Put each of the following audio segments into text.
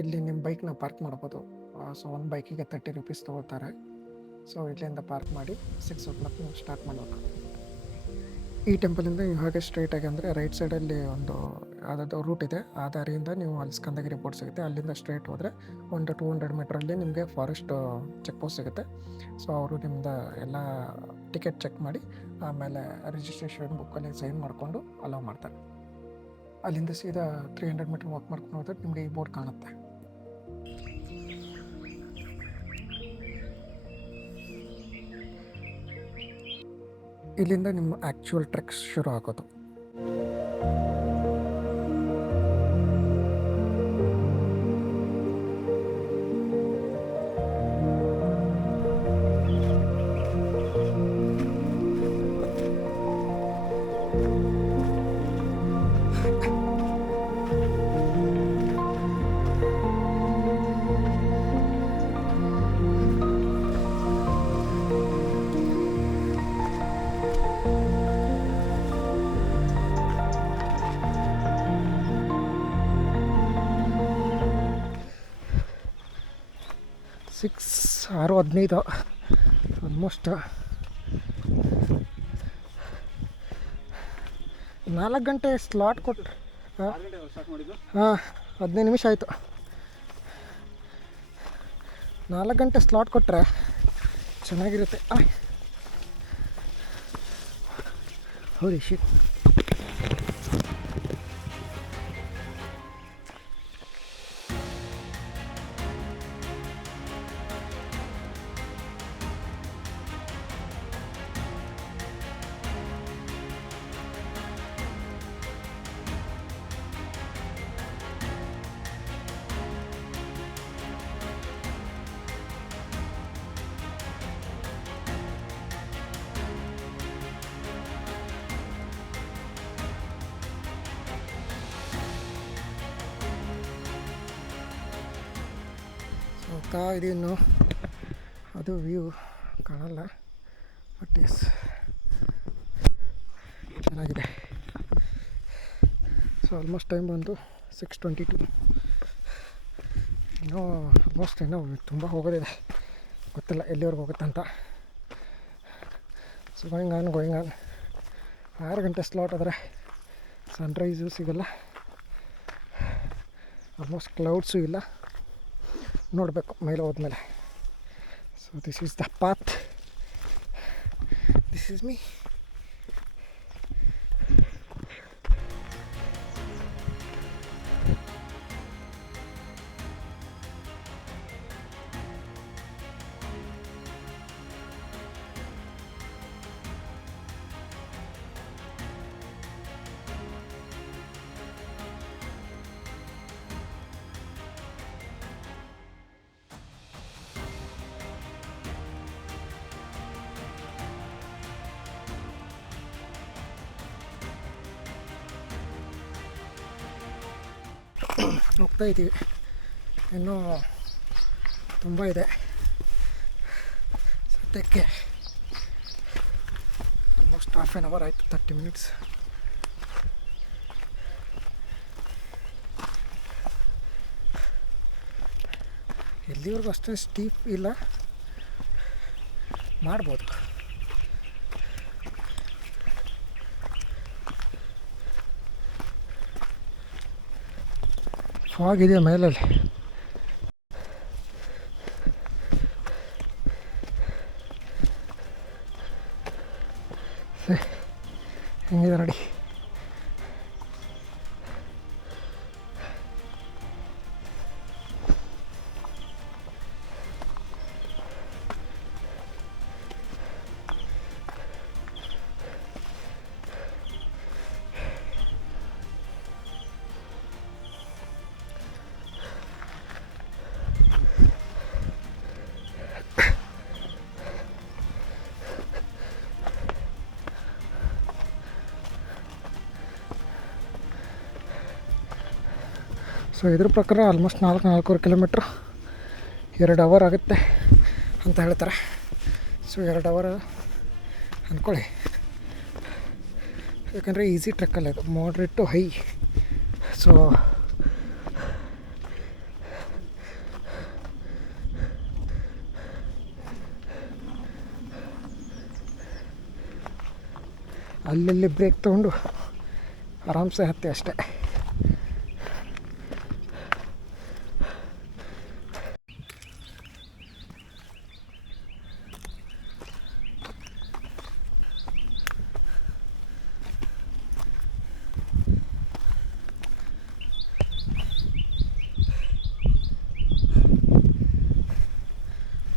ಇಲ್ಲಿ ನಿಮ್ಮ ಬೈಕ್ನ ಪಾರ್ಕ್ ಮಾಡ್ಬೋದು. ಸೊ ಒಂದು ಬೈಕಿಗೆ 30 ರೂಪೀಸ್ ತೊಗೊಳ್ತಾರೆ. ಸೊ ಇಲ್ಲಿಂದ ಪಾರ್ಕ್ ಮಾಡಿ 6 o'clock ನೀವು ಸ್ಟಾರ್ಟ್ ಮಾಡಬೇಕು. ಈ ಟೆಂಪಲಿಂದ ನೀವು ಹಾಗೆ ಸ್ಟ್ರೈಟಾಗಿ ಅಂದರೆ ರೈಟ್ ಸೈಡಲ್ಲಿ ಒಂದು ಯಾವುದಾದ್ರು ರೂಟ್ ಇದೆ. ಆ ದಾರಿಯಿಂದ ನೀವು ಅಲ್ಲಿ ಸ್ಕಂದಗಿರಿ ಬೋರ್ಡ್ ಸಿಗುತ್ತೆ. ಅಲ್ಲಿಂದ ಸ್ಟ್ರೈಟ್ ಹೋದರೆ ಒಂದು 200 ಮೀಟ್ರಲ್ಲಿ ನಿಮಗೆ ಫಾರೆಸ್ಟ್ ಚೆಕ್ ಪೋಸ್ಟ್ ಸಿಗುತ್ತೆ. ಸೊ ಅವರು ನಿಮ್ದು ಎಲ್ಲ ಟಿಕೆಟ್ ಚೆಕ್ ಮಾಡಿ ಆಮೇಲೆ ರಿಜಿಸ್ಟ್ರೇಷನ್ ಬುಕ್ಕಲ್ಲಿ ಸೈನ್ ಮಾಡಿಕೊಂಡು ಅಲೌ ಮಾಡ್ತಾರೆ. ಅಲ್ಲಿಂದ ಸೀದಾ 300 ಮೀಟ್ರ್ ವಾಕ್ ಮಾಡ್ಕೊಂಡು ಹೋದ್ರೆ ನಿಮಗೆ ಈ ಬೋರ್ಡ್ ಕಾಣುತ್ತೆ. ಇಲ್ಲಿಂದ ನಿಮ್ಮ ಆ್ಯಕ್ಚುಯಲ್ ಟ್ರೆಕ್ಸ್ ಶುರು ಆಗೋದು. ಸಿಕ್ಸ್ 6:15 ಆಲ್ಮೋಸ್ಟ್ 4 ಗಂಟೆ ಸ್ಲಾಟ್ ಕೊಟ್ಟು ಹಾಂ 15 ನಿಮಿಷ ಆಯಿತು. 4 ಗಂಟೆ ಸ್ಲಾಟ್ ಕೊಟ್ಟರೆ ಚೆನ್ನಾಗಿರುತ್ತೆ. ಹೌದು ಶಿಟ್. ಹೋಗ್ತಾ ಇದೀನು, ಅದು ವ್ಯೂ ಕಾಣಲ್ಲ, ಬಟ್ ಎಸ್ ಚೆನ್ನಾಗಿದೆ. ಸೊ ಆಲ್ಮೋಸ್ಟ್ ಟೈಮ್ ಬಂದು 6:22. ಇನ್ನೂ ಆಲ್ಮೋಸ್ಟ್ ಇನ್ನೂ ತುಂಬ ಹೋಗೋದಿದೆ, ಗೊತ್ತಿಲ್ಲ ಎಲ್ಲಿವರೆಗೆ ಹೋಗುತ್ತಂತ. ಸೊ ಗೋಯಿಂಗ್ ಆನ್ 6 ಗಂಟೆ ಸ್ಲಾಟ್ ಆದರೆ ಸನ್ರೈಸು ಸಿಗೋಲ್ಲ, ಆಲ್ಮೋಸ್ಟ್ ಕ್ಲೌಡ್ಸು ಇಲ್ಲ, ನೋಡಬೇಕು ಮೇಲೆ ಹೋದ್ಮೇಲೆ. So this is the path, this is me. ಹೋಗ್ತಾ ಇದ್ದೀವಿ, ಇನ್ನೂ ತುಂಬ ಇದೆ ಸದ್ಯಕ್ಕೆ. ಆಲ್ಮೋಸ್ಟ್ ಹಾಫ್ ಆನ್ ಅವರ್ ಆಯಿತು, 30 ಮಿನಿಟ್ಸ್. ಎಲ್ಲಿವರೆಗೂ ಅಷ್ಟೇ ಸ್ಟೀಪ್ ಇಲ್ಲ, ಮಾಡ್ಬೋದು. ಫಾಗ್ ಇದೆ ಮೇಲಲ್ಲಿ. ಹೆಂಗಿದೆ ನೋಡಿ. ಸೊ ಇದ್ರ ಪ್ರಕಾರ ಆಲ್ಮೋಸ್ಟ್ 4-4.25 ಕಿಲೋಮೀಟ್ರ್ 2 ಅವರ್ ಆಗುತ್ತೆ ಅಂತ ಹೇಳ್ತಾರೆ. ಸೊ 2 ಅವರ್ ಅಂದ್ಕೊಳ್ಳಿ, ಯಾಕಂದರೆ ಈಸಿ ಟ್ರೆಕ್ಕಲ್ಲ ಇದು, ಮಾಡ್ರೇಟ್ ಟು ಹೈ. ಸೊ ಅಲ್ಲಲ್ಲಿ ಬ್ರೇಕ್ ತೊಗೊಂಡು ಆರಾಮ್ಸೆ ಹತ್ತಿ ಅಷ್ಟೇ.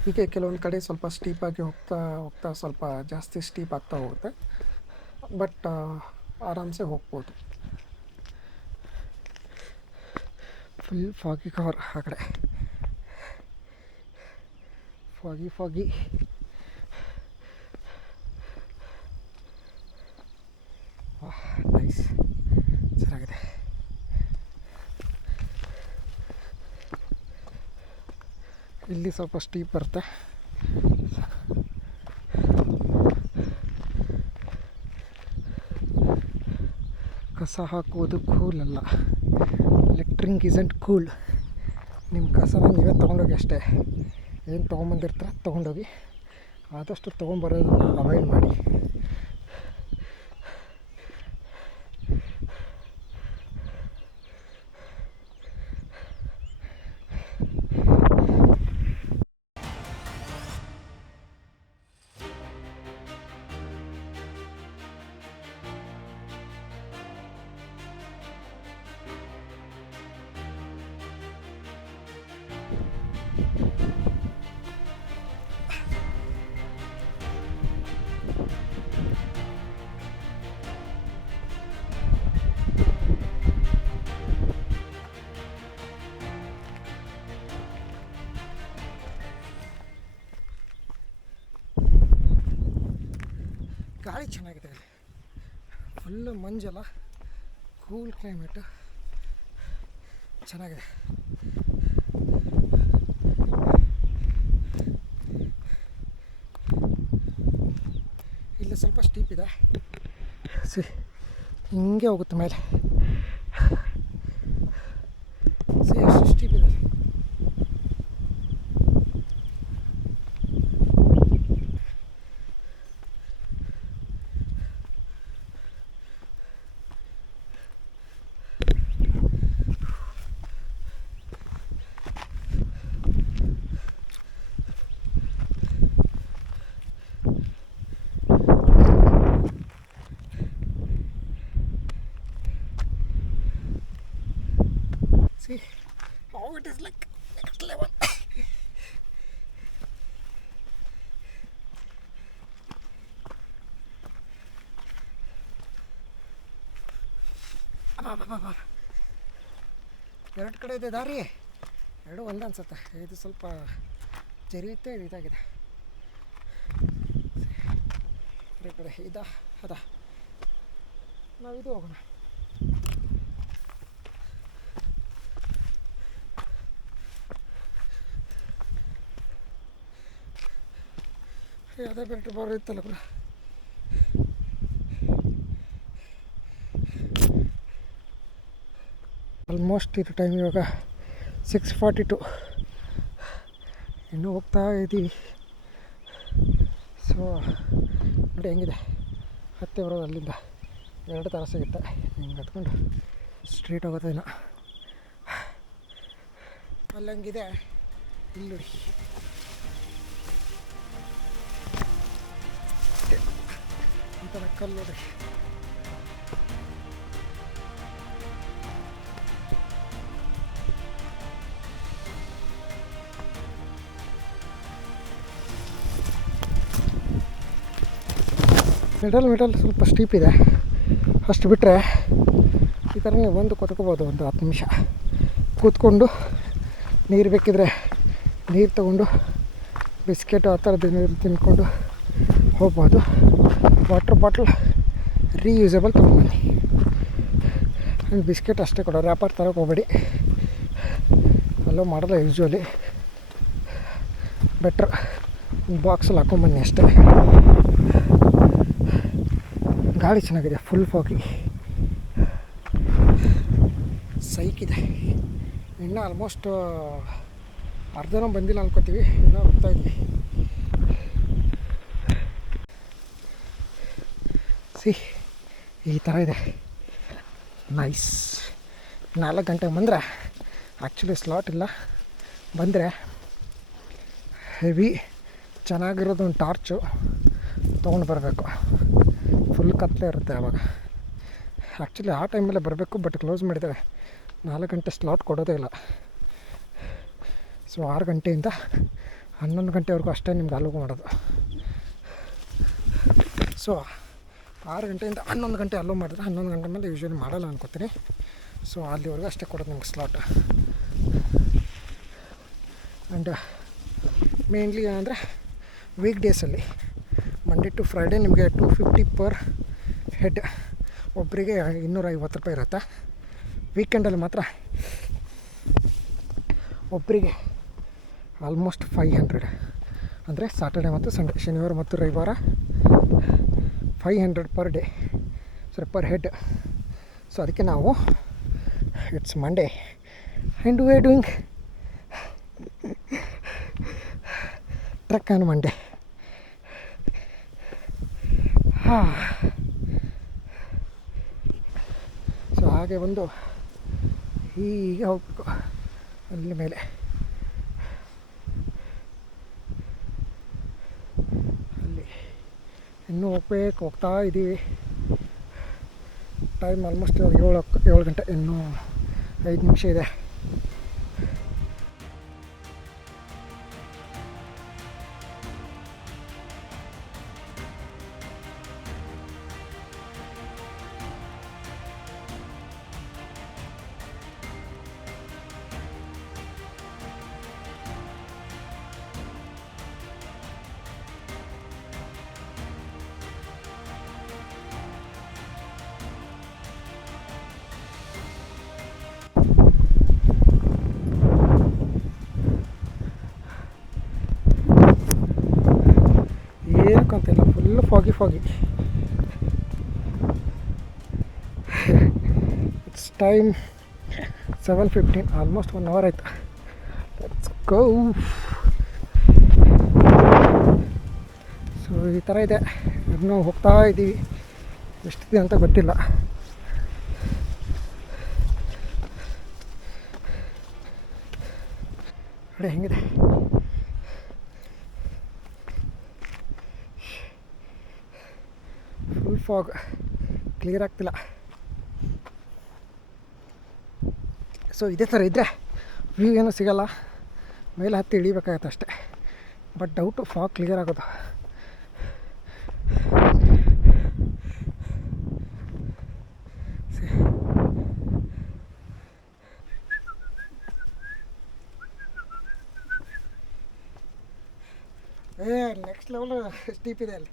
ಹೀಗೆ ಕೆಲವೊಂದು ಕಡೆ ಸ್ವಲ್ಪ ಸ್ಟೀಪಾಗಿ ಹೋಗ್ತಾ ಹೋಗ್ತಾ ಸ್ವಲ್ಪ ಜಾಸ್ತಿ ಸ್ಟೀಪ್ ಆಗ್ತಾ ಹೋಗುತ್ತೆ, ಬಟ್ ಆರಾಮ್ಸೆ ಹೋಗ್ಬೋದು. ಫುಲ್ ಫಾಗಿ ಕವರ್ ಆ ಕಡೆ, ಫಾಗಿ ನೈಸ್, ಚೆನ್ನಾಗಿದೆ. ಇಲ್ಲಿ ಸ್ವಲ್ಪ ಸ್ಟೀಪ್ ಬರುತ್ತೆ. ಕಸ ಹಾಕುವುದು ಕೂಲ್ ಅಲ್ಲ, ಲೆಟ್ರಿಂಗ್ ಇಸಂಟ್ ಕೂಲ್. ನಿಮ್ಮ ಕಸನ ನೀವೇ ತೊಗೊಂಡೋಗಿ ಅಷ್ಟೇ. ಏನು ತೊಗೊಂಬಂದಿರ್ತಾರೆ ತೊಗೊಂಡೋಗಿ, ಆದಷ್ಟು ತೊಗೊಂಬರೋದನ್ನು ಅವಾಯ್ಡ್ ಮಾಡಿ. ಗಾಳಿ ಚೆನ್ನಾಗಿದೆ, ಫುಲ್ಲು ಮಂಜಲ್ಲ, ಕೂಲ್ ಕ್ಲೈಮೇಟು ಚೆನ್ನಾಗಿದೆ. ಇಲ್ಲಿ ಸ್ವಲ್ಪ ಸ್ಟೀಪ್ ಇದೆ, ಹಿಂಗೆ ಹೋಗುತ್ತೆ ಮೇಲೆ. ಎಷ್ಟು ಸ್ಟೀಪ್ ಇದೆ. See how it is like next level. ಎರಡು ಕಡೆ ಇದೆ ದಾರಿ, ಎರಡು ಒಂದೇ ಅನ್ಸುತ್ತೆ. ಇದು ಸ್ವಲ್ಪ ಜರಿಯುತ್ತೆ, ಇದು ಇದಾಗಿದೆ. ಈ ಕಡೆ ಅದ, ನಾವು ಇದು ಹೋಗೋಣ. ಅದೇ ಬೆಲ್ಟ್ ಬರೋತ್ತಲ್ಲ ಬ್ರ. ಆಲ್ಮೋಸ್ಟ್ ಇದು ಟೈಮ್ ಇವಾಗ 6:42, ಇನ್ನೂ ಹೋಗ್ತಾ ಇದ್ದೀವಿ. ಸೊ ನೋಡಿ ಹೆಂಗಿದೆ ಹತ್ತಿ ಬರೋದು. ಅಲ್ಲಿಂದ 2 ತಾಸು ಸಿಗುತ್ತೆ, ಹಿಂಗೆ ಹತ್ಕೊಂಡು ಸ್ಟ್ರೀಟ್ ಹೋಗೋದೇನೋ. ಅಲ್ಲಂಗಿದೆ, ಇಲ್ಲಿ ನೋಡಿ ಈ ಥರ ಕಲ್ಲು ನೋಡಿ. ಮಿಡಲ್ ಸ್ವಲ್ಪ ಸ್ಟೀಪ್ ಇದೆ, ಅಷ್ಟು ಬಿಟ್ಟರೆ ಈ ಥರ ನೀವು ಬಂದು ಕೂತ್ಕೋಬೋದು. ಒಂದು 10 ನಿಮಿಷ ಕೂತ್ಕೊಂಡು ನೀರು ಬೇಕಿದ್ರೆ ನೀರು ತೊಗೊಂಡು ಬಿಸ್ಕೆಟು ಆ ಥರದ್ದು ನೀರು ತಿನ್ಕೊಂಡು ಹೋಗ್ಬೋದು. ವಾಟ್ರ್ ಬಾಟ್ಲ್ ರೀಯೂಸಬಲ್ ತೊಗೊಂಬನ್ನಿ. ಆ್ಯಂಡ್ ಬಿಸ್ಕೆಟ್ ಅಷ್ಟೇ ಕೊಡೋ, ರ್ಯಾಪರ್ ತರೋಕೆ ಹೋಗ್ಬೇಡಿ, ಅಲ್ಲೋ ಮಾಡಲ್ಲ ಯೂಶ್ವಲಿ. ಬೆಟ್ರ್ ಬಾಕ್ಸಲ್ಲಿ ಹಾಕ್ಕೊಂಬನ್ನಿ ಅಷ್ಟೇ. ಗಾಳಿ ಚೆನ್ನಾಗಿದೆ, ಫುಲ್ ಫಾಗಿ, ಸೈಕಿದೆ. ಇನ್ನೂ ಆಲ್ಮೋಸ್ಟ್ ಅರ್ಧನೂ ಬಂದಿಲ್ಲ ಅನ್ಕೋತೀವಿ, ಇನ್ನೂ ಹೋಗ್ತಾಯಿದ್ವಿ. ಸಿ ಈ ಥರ ಇದೆ. ನೈಸ್. 4 ಗಂಟೆಗೆ ಬಂದರೆ ಆ್ಯಕ್ಚುಲಿ ಸ್ಲಾಟ್ ಇಲ್ಲ, ಬಂದರೆ ಹೆವಿ ಚೆನ್ನಾಗಿರೋದು ಒಂದು ಟಾರ್ಚು ತೊಗೊಂಡು ಬರಬೇಕು. ಫುಲ್ ಕತ್ತಲೆ ಇರುತ್ತೆ ಆವಾಗ. ಆ್ಯಕ್ಚುಲಿ ಆ ಟೈಮಲ್ಲೇ ಬರಬೇಕು, ಬಟ್ ಕ್ಲೋಸ್ ಮಾಡಿದ್ದಾರೆ. 4 ಗಂಟೆ ಸ್ಲಾಟ್ ಕೊಡೋದೇ ಇಲ್ಲ. ಸೊ 6 ಗಂಟೆಯಿಂದ 11 ಗಂಟೆವರೆಗೂ ಅಷ್ಟೇ ನಿಮ್ಗೆ ಅಲೋ ಮಾಡೋದು. ಸೊ 6 ಗಂಟೆಯಿಂದ 11 ಗಂಟೆ ಅಲೋ ಮಾಡಿದ್ರೆ 11 ಗಂಟೆ ಮೇಲೆ ಯೂಶ್ವಲಿ ಮಾಡಲ್ಲ ಅನ್ಕೋತೀನಿ. ಸೊ ಅಲ್ಲಿವರೆಗೂ ಅಷ್ಟೇ ಕೊಡೋದು ನಿಮ್ಗೆ ಸ್ಲಾಟ್. ಆ್ಯಂಡ್ ಮೇನ್ಲಿ ಏನಂದರೆ ವೀಕ್ ಡೇಸಲ್ಲಿ ಮಂಡೇ ಟು ಫ್ರೈಡೇ ನಿಮಗೆ 250 ಪರ್ ಹೆಡ್, ಒಬ್ಬರಿಗೆ 250 ರೂಪಾಯಿ ಇರುತ್ತೆ. ವೀಕೆಂಡಲ್ಲಿ ಮಾತ್ರ ಒಬ್ಬರಿಗೆ ಆಲ್ಮೋಸ್ಟ್ 500, ಅಂದರೆ ಸ್ಯಾಟರ್ಡೆ ಮತ್ತು ಸಂಡೇ, ಶನಿವಾರ ಮತ್ತು ರವಿವಾರ 500 per day, per head. So ಅದಕ್ಕೆ ನಾವು it's Monday and we are doing trek on Monday. So ಹಾಗೆ ಒಂದು ಹೀಗೆ ಹೋಗ್ಬೇಕು ಅಲ್ಲಿ ಮೇಲೆ. ಅಲ್ಲಿ ಇನ್ನೂ ಹೋಗ್ತಾ ಇದ್ದೀವಿ. ಟೈಮ್ ಆಲ್ಮೋಸ್ಟ್ 7 ಗಂಟೆ, ಇನ್ನೂ 5 ನಿಮಿಷ ಇದೆ. ಏನಕ್ಕಂತಿಲ್ಲ, full foggy. It's time 7:15, almost 1 hour ಆಯಿತು. Let's go. ಸೊ ಈ ಥರ ಇದೆ, ಇನ್ನೂ ಹೋಗ್ತಾ ಇದ್ದೀವಿ. ಎಷ್ಟಿದೆ ಅಂತ ಗೊತ್ತಿಲ್ಲ. ನೋಡಿ ಹೆಂಗಿದೆ. ಫುಲ್ ಫಾಗ್, ಕ್ಲಿಯರ್ ಆಗ್ತಿಲ್ಲ. ಸೊ ಇದೇ ಥರ ಇದ್ದರೆ ವ್ಯೂ ಏನೂ ಸಿಗೋಲ್ಲ, ಮೇಲೆ ಹತ್ತಿ ಇಳಿಬೇಕಾಗತ್ತೆ ಅಷ್ಟೇ. ಬಟ್ ಡೌಟು ಫಾಗ್ ಕ್ಲಿಯರ್ ಆಗೋದು. ನೆಕ್ಸ್ಟ್ ಲೆವೆಲ್ ಸ್ಟೀಪ್ ಇದೆ ಅಲ್ಲಿ.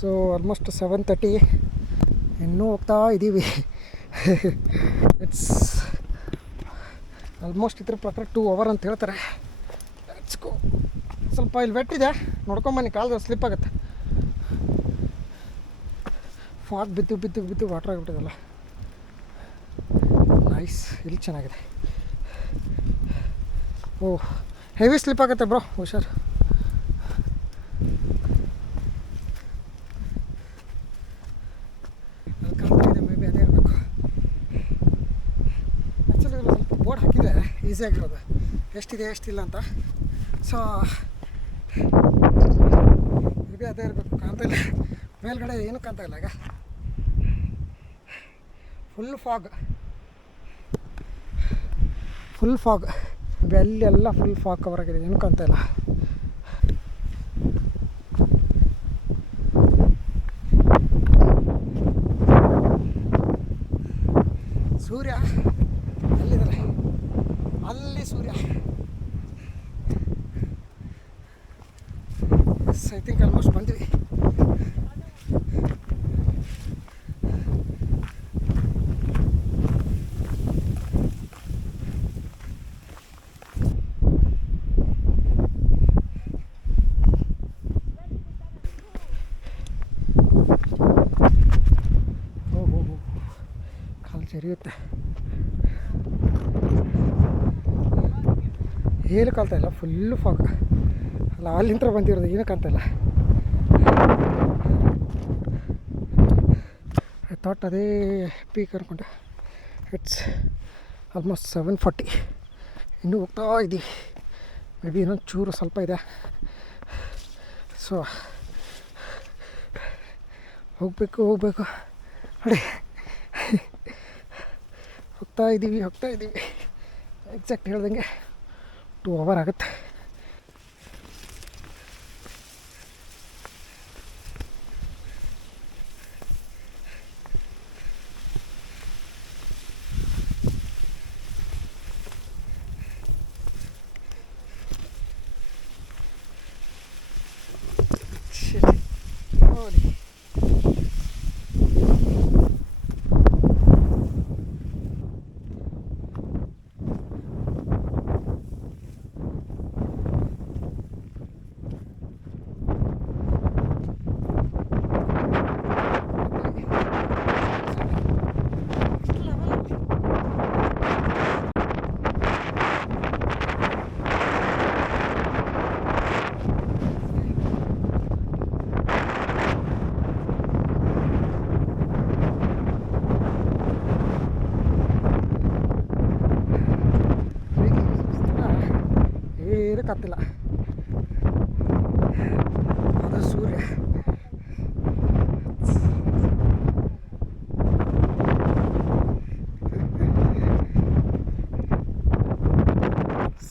ಸೊ ಆಲ್ಮೋಸ್ಟ್ 7:30, ಇನ್ನೂ ಹೋಗ್ತಾ ಇದ್ದೀವಿ. ಇಟ್ಸ್ ಆಲ್ಮೋಸ್ಟ್ ಇದ್ರ ಪ್ರಕಾರ 2 ಅವರ್ ಅಂತ ಹೇಳ್ತಾರೆ. Let's go. ಸ್ವಲ್ಪ ಇಲ್ಲಿ ವೆಟ್ಟಿದೆ, ನೋಡ್ಕೊಂಬನ್ನಿ, ಕಾಲು ಸ್ಲಿಪ್ ಆಗುತ್ತೆ. ಫಾಗ್ ಬಿದ್ದು ವಾಟ್ರ್ ಆಗಿಬಿಟ್ಟಿದಲ್ಲ. ನೈಸ್, ಇಲ್ಲಿ ಚೆನ್ನಾಗಿದೆ. ಓಹ್, ಹೆವಿ ಸ್ಲಿಪ್ ಆಗುತ್ತೆ ಬ್ರೋ, ಹುಷಾರು. ಅಲ್ಲಿ ಕಾಣ್ತಾ ಇದೆ, ಮೇ ಬಿ ಅದೇ ಇರಬೇಕು. ಆ್ಯಕ್ಚುಲಿ ಸ್ವಲ್ಪ ಬೋರ್ಡ್ ಹಾಕಿದೆ ಈಸಿಯಾಗಿರೋದು, ಎಷ್ಟಿದೆ ಎಷ್ಟಿಲ್ಲ ಅಂತ. ಸೊ ಮೇ ಬಿ ಅದೇ ಇರಬೇಕು, ಕಾಣ್ತಾ ಇಲ್ಲ. ಮೇಲ್ಗಡೆ ಏನೂ ಕಾಣ್ತಾ ಇಲ್ಲ ಈಗ. ಫುಲ್ ಫಾಗ್ ಅಲ್ಲೆಲ್ಲ ಫುಲ್ ಫಾಗ್ ಕವರ್ ಆಗಿದೆ, ಏನೂ ಕಾಣ್ತಾ ಇಲ್ಲ. ಸೂರ್ಯ ಅಲ್ಲಿದ್ದಾರೆ, ಅಲ್ಲಿ ಸೂರ್ಯ. ಐ ಥಿಂಕ್ ಆಲ್ಮೋಸ್ಟ್ ಬಂದ್ವಿ. ಉರಿಯುತ್ತೆ. ಏನು ಕಾಣ್ತಾ ಇಲ್ಲ, ಫುಲ್ಲು ಫಾಗ್. ಅಲ್ಲ ಅಲ್ಲಿಂದ ಬಂದಿರೋದು ಏನೂ ಕಾಣ್ತಾ ಇಲ್ಲ. ಐ ಥಾಟ್ ಅದೇ ಪೀಕ್ ಅನ್ಕೊಂಡೆ. It's almost 7:40. ಇನ್ನೂ ಹೋಗ್ತಾ ಇದ್ದೀವಿ. ಮೇ ಬಿ ಇನ್ನೊಂದು ಚೂರು ಸ್ವಲ್ಪ ಇದೆ. ಸೊ ಹೋಗಬೇಕು ನೋಡಿ. ಹೋಗ್ತಾ ಇದ್ದೀವಿ. ಎಕ್ಸಾಕ್ಟ್ ಹೇಳ್ದಂಗೆ 2 hour ಆಗುತ್ತೆ. ನೋಡಿ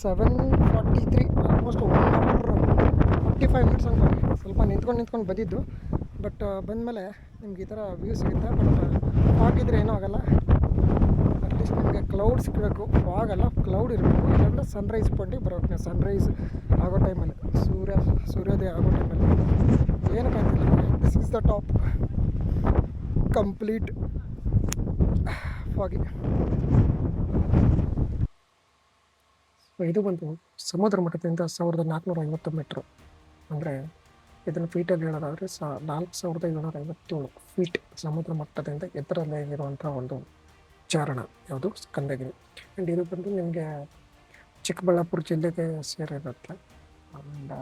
7:43, ಆಲ್ಮೋಸ್ಟ್ 1 hour 45 minutes ಅನ್ಕೊಳ್ಳಿ. ಸ್ವಲ್ಪ ನಿಂತ್ಕೊಂಡು ಬಂದಿದ್ದು. ಬಟ್ ಬಂದಮೇಲೆ ನಿಮ್ಗೆ ಈ ಥರ ವ್ಯೂ ಸಿಗುತ್ತೆ. ಬಟ್ ಫಾಗಿದ್ರೆ ಏನೂ ಆಗೋಲ್ಲ. ಅಟ್ಲೀಸ್ಟ್ ನಿಮಗೆ ಕ್ಲೌಡ್ ಸಿಗಬೇಕು. ಫಾಗಲ್ಲ, ಕ್ಲೌಡ್ ಇರಬೇಕು. ಇಲ್ಲಾಂದರೆ ಸನ್ರೈಸ್ ಪಾಯಿಂಟಿಗೆ ಬರೋಕೆ, ಸನ್ರೈಸ್ ಆಗೋ ಟೈಮಲ್ಲಿ, ಸೂರ್ಯೋದಯ ಆಗೋ ಟೈಮಲ್ಲಿ ಏನು ಕಾಣ್ತಿಲ್ಲ. This is the top, complete foggy. ಇದು ಬಂದು ಸಮುದ್ರ ಮಟ್ಟದಿಂದ 1450 ಮೀಟ್ರು. ಅಂದರೆ ಇದನ್ನು ಫೀಟಲ್ಲಿ ಹೇಳೋದಾದರೆ 4757 ಫೀಟ್ ಸಮುದ್ರ ಮಟ್ಟದಿಂದ ಎತ್ತರದಲ್ಲಿರುವಂಥ ಒಂದು ಚಾರಣ ಯಾವುದು ಸ್ಕಂದಗಿರಿ. ಆ್ಯಂಡ್ ಇದು ಬಂದು ನಿಮಗೆ ಚಿಕ್ಕಬಳ್ಳಾಪುರ ಜಿಲ್ಲೆಗೆ ಸೇರಿರುತ್ತೆ. ಆ್ಯಂಡ್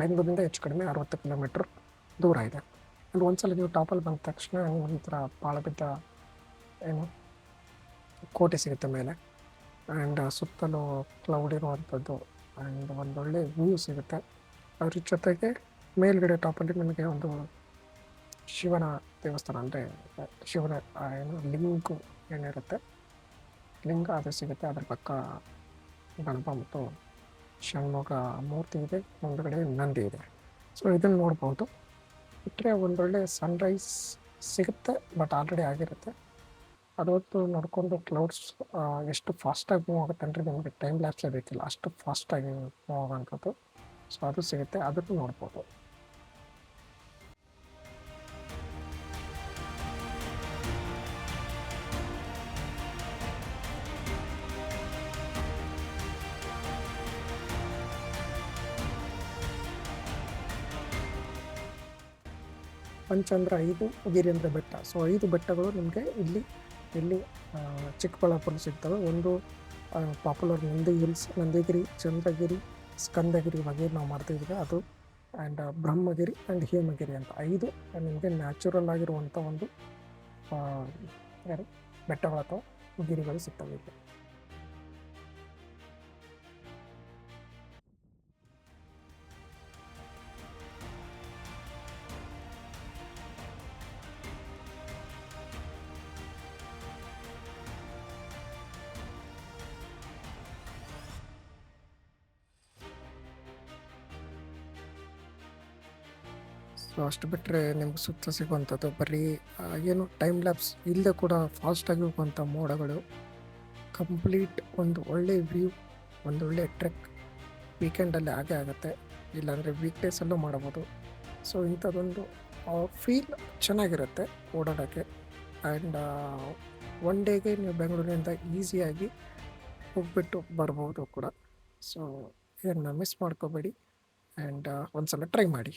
ಬೆಂಗಳೂರಿಂದ ಹೆಚ್ಚು ಕಡಿಮೆ 60 ಕಿಲೋಮೀಟ್ರ್ ದೂರ ಇದೆ. ಆ್ಯಂಡ್ ಒಂದ್ಸಲ ನೀವು ಟಾಪಲ್ಲಿ ಬಂದ ತಕ್ಷಣ ಒಂಥರ ಪಾಳಬಿದ್ದ ಏನು ಕೋಟೆ ಸಿಗುತ್ತೆ ಮೇಲೆ. ಆ್ಯಂಡ್ ಸುತ್ತಲೂ ಕ್ಲೌಡ್ ಇರುವಂಥದ್ದು. ಆ್ಯಂಡ್ ಒಂದೊಳ್ಳೆ ವ್ಯೂ ಸಿಗುತ್ತೆ. ಅದ್ರ ಜೊತೆಗೆ ಮೇಲ್ಗಡೆ ಟಾಪಲ್ಲಿ ನಿಮಗೆ ಒಂದು ಶಿವನ ದೇವಸ್ಥಾನ, ಅಂದರೆ ಶಿವನ ಏನು ಲಿಂಗು ಏನಿರುತ್ತೆ, ಲಿಂಗ ಅದು ಸಿಗುತ್ತೆ. ಅದ್ರ ಪಕ್ಕ ಗಣಪ ಮತ್ತು ಷಣ್ಮುಖ ಮೂರ್ತಿ ಇದೆ, ಮುಂದುಗಡೆ ನಂದಿ ಇದೆ. ಸೊ ಇದನ್ನು ನೋಡ್ಬೋದು. ಬಿಟ್ಟರೆ ಒಂದೊಳ್ಳೆ ಸನ್ರೈಸ್ ಸಿಗುತ್ತೆ, ಬಟ್ ಆಲ್ರೆಡಿ ಆಗಿರುತ್ತೆ. ಅದೊತ್ತು ನೋಡಿಕೊಂಡು ಕ್ಲೌಡ್ಸ್ ಎಷ್ಟು ಫಾಸ್ಟಾಗಿ ಮೂವ್ ಆಗುತ್ತೆ ಅಂದರೆ ನಿಮಗೆ ಟೈಮ್ ಲ್ಯಾಪ್ಸೇ ಬೇಕಿಲ್ಲ, ಅಷ್ಟು ಫಾಸ್ಟಾಗಿ ಮೂವ್ ಆಗೋಂಥದ್ದು. ಸೊ ಅದು ಸಿಗುತ್ತೆ, ಅದನ್ನು ನೋಡ್ಬೋದು. ಪಂಚಂದ್ರ 5 ಗಿರಿಯಂದ್ರ ಬೆಟ್ಟ. ಸೊ 5 ಬೆಟ್ಟಗಳು ನಿಮಗೆ ಇಲ್ಲಿ ಚಿಕ್ಕಬಳ್ಳಾಪುರ ಸಿಗ್ತವೆ. ಒಂದು ಪಾಪ್ಯುಲರ್ ನಂದಿ ಹಿಲ್ಸ್, ನಂದಿಗಿರಿ, ಚಂದ್ರಗಿರಿ, ಸ್ಕಂದಗಿರಿ ಬಗ್ಗೆ ನಾವು ಮಾಡ್ತಿದ್ದೀವಿ ಅದು. ಆ್ಯಂಡ್ ಬ್ರಹ್ಮಗಿರಿ ಆ್ಯಂಡ್ ಹೇಮಗಿರಿ ಅಂತ 5 ನಿಮಗೆ ನ್ಯಾಚುರಲ್ ಆಗಿರುವಂಥ ಒಂದು ಬೆಟ್ಟಗಳು ಅಥವಾ ಗಿರಿಗಳು ಸಿಗ್ತವೆ ಇಲ್ಲಿ. ಸೊ ಅಷ್ಟು ಬಿಟ್ಟರೆ ನಿಮ್ಗೆ ಸುತ್ತ ಸಿಗುವಂಥದ್ದು ಬರೀ ಏನು ಟೈಮ್ ಲ್ಯಾಪ್ಸ್ ಇಲ್ಲದೆ ಕೂಡ ಫಾಸ್ಟಾಗಿ ಹೋಗುವಂಥ ಮೋಡಗಳು. ಕಂಪ್ಲೀಟ್ ಒಂದು ಒಳ್ಳೆ ವ್ಯೂ, ಒಂದು ಒಳ್ಳೆ ಟ್ರೆಕ್ ವೀಕೆಂಡಲ್ಲಿ ಆಗೇ ಆಗುತ್ತೆ, ಇಲ್ಲಾಂದರೆ ವೀಕ್ ಡೇಸಲ್ಲೂ ಮಾಡ್ಬೋದು. ಸೊ ಇಂಥದ್ದೊಂದು ಫೀಲ್ ಚೆನ್ನಾಗಿರುತ್ತೆ ಓಡಾಡೋಕ್ಕೆ. ಆ್ಯಂಡ್ ಒನ್ ಡೇಗೆ ನೀವು ಬೆಂಗಳೂರಿನಿಂದ ಈಸಿಯಾಗಿ ಹೋಗ್ಬಿಟ್ಟು ಬರ್ಬೋದು ಕೂಡ. ಸೊ ಇದನ್ನು ಮಿಸ್ ಮಾಡ್ಕೋಬೇಡಿ. ಆ್ಯಂಡ್ ಒಂದು ಸಲ ಟ್ರೈ ಮಾಡಿ.